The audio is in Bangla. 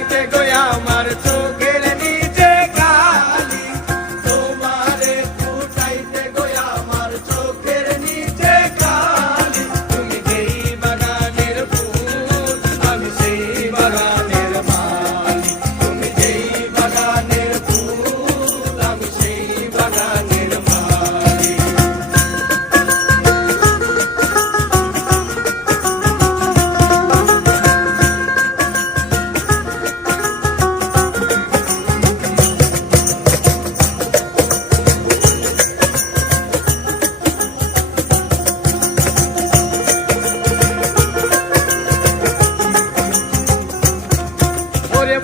ফুটাইতে গো আমার চোখের নিচে কালি, তোমারে ফুটাইতে গো আমার চোখের নিচে কালি। তুমি যেই বাগানের ফুল আমি সেই বাগানের মালি, তুমি যেই বাগানের ফুল আমি সেই বাগানের মালি। ওরে